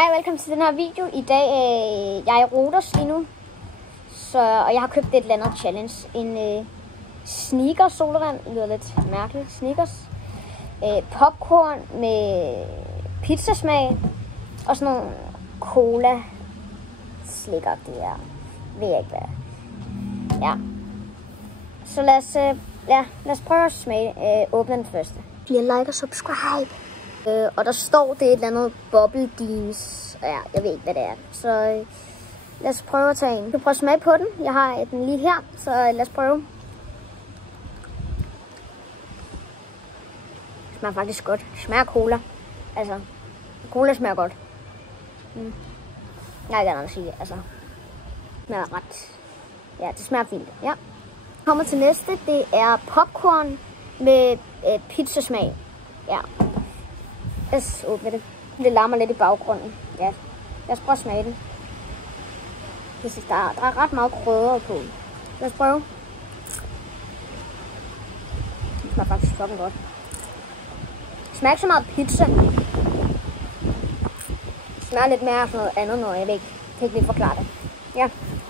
Hej og velkommen til den her video. I dag jeg er i Rhodos lige nu, og jeg har købt et eller andet challenge. En sneakers sodavand, det lyder lidt mærkeligt, sneakers. Popcorn med pizzasmag og sådan nogle cola slikker, det her. Ved jeg ikke hvad. Ja. Så lad os prøve at smage. Åbne den første. Bliv like og subscribe. Og der står det et eller andet bubble beans. Ja, jeg ved ikke hvad det er. Så lad os prøve at tage en. Vi kan prøve at smage på den. Jeg har den lige her, så lad os prøve. Det smager faktisk godt. Det smager cola. Altså, cola smager godt. Jeg kan ikke sige. Altså, det smager ret. Ja, det smager fint. Ja. Kommer til næste. Det er popcorn med pizzasmag. Ja. Lad os åbne det. Det larmer lidt i baggrunden. Ja. Lad os prøve at smage den. Der er ret meget krydder på. Lad os prøve. Det smager faktisk fucking godt. Det smager ikke så meget pizza. Det smager lidt mere sådan noget andet noget. Jeg ved ikke. Jeg kan ikke lige forklare det. Ja.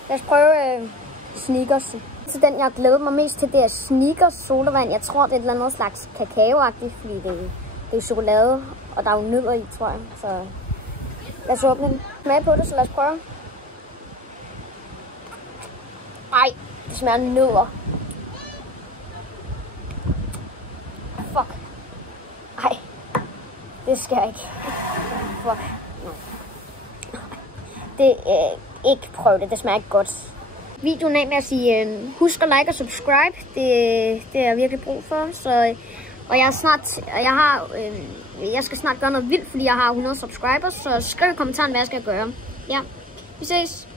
Lad os prøve sneakers. Så den jeg glæder mig mest til, det er sneakers sodavand. Jeg tror det er et eller andet slags kakaoagtigt, fordi det er chokolade, og der er jo nødder i, tror jeg. Så lad os åbne den. Smag på det, så lad os prøve. Ej, det smager nødder. Fuck. Ej, det skal jeg ikke. Fuck. Det ikke prøv det, det smager ikke godt. Videoen af med at sige, husk at like og subscribe. Det er virkelig brug for. Så og jeg skal snart gøre noget vildt, fordi jeg har 100 subscribers, så skriv i kommentaren, hvad jeg skal gøre. Ja, vi ses.